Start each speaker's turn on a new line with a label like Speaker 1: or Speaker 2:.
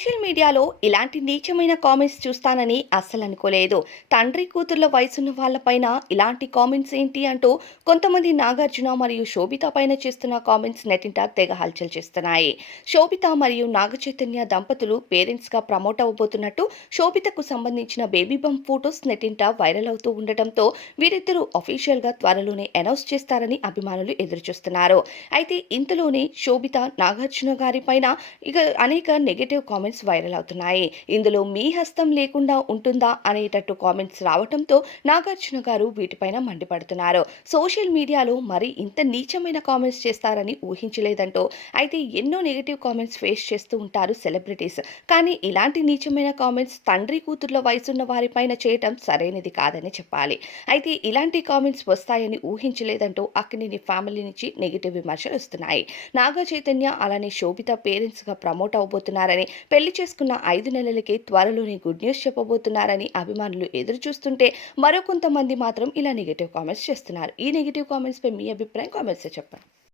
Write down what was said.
Speaker 1: Social మీడియాలో ఇలాంటి నీచమైన కామెంట్స్ చూస్తానని అస్సలు అనుకోలేదు. తండ్రి కూతుర్ల వయసున్న వాళ్ళపైన ఇలాంటి కామెంట్స్ ఏంటి అంటూ కొంతమంది నాగార్జున మరియు శోభిత పైన చేస్తున్న కామెంట్స్ నెటింట తెగ హల్చల్ చేస్తున్నాయి. శోభిత మరియు నాగచైతన్య దంపతులు పేరెంట్స్గా ప్రమోట్ అవ్వబోతున్నట్టు శోభితకు సంబంధించిన బేబీ బంప్ ఫొటోస్ నెటింట వైరల్ అవుతూ ఉండటంతో వీరిద్దరూ అఫీషియల్గా త్వరలోనే అనౌన్స్ చేస్తారని అభిమానులు ఎదురుచూస్తున్నారు. అయితే ఇంతలోనే శోభిత నాగార్జున గారి పైన ఇక అనేక నెగటివ్ కామెంట్స్ వైరల్ అవుతున్నాయి. ఇందులో మీ హస్తం లేకుండా ఉంటుందా అనేటట్టు కామెంట్స్ రావడంతో నాగార్జున గారు వీటిపైన మండిపడుతున్నారు. సోషల్ మీడియాలో మరి ఇంత నీచమైన కామెంట్స్ చేస్తారని ఊహించలేదంటూ అయితే ఎన్నో నెగిటివ్ కామెంట్స్ ఫేస్ చేస్తూ ఉంటారు సెలబ్రిటీస్. కానీ ఇలాంటి నీచమైన కామెంట్స్ తండ్రి కూతుర్ల వయసున్న వారిపైన చేయటం సరైనది కాదని చెప్పాలి. అయితే ఇలాంటి కామెంట్స్ వస్తాయని ఊహించలేదంటూ అక్కినేని ఫ్యామిలీ నుంచి నెగిటివ్ విమర్శలు వస్తున్నాయి. నాగ చైతన్య అలానే శోభిత పేరెంట్స్గా ప్రమోట్ అవబోతున్నారని పెళ్ళి చేసుకున్న ఐదు నెలలకే త్వరలోనే గుడ్ న్యూస్ చెప్పబోతున్నారని అభిమానులు ఎదురు చూస్తుంటే మరో కొంతమంది మాత్రం ఇలా నెగిటివ్ కామెంట్స్ చేస్తున్నారు. ఈ నెగిటివ్ కామెంట్స్ పై మీ అభిప్రాయం కామెంట్స్ చెప్పండి.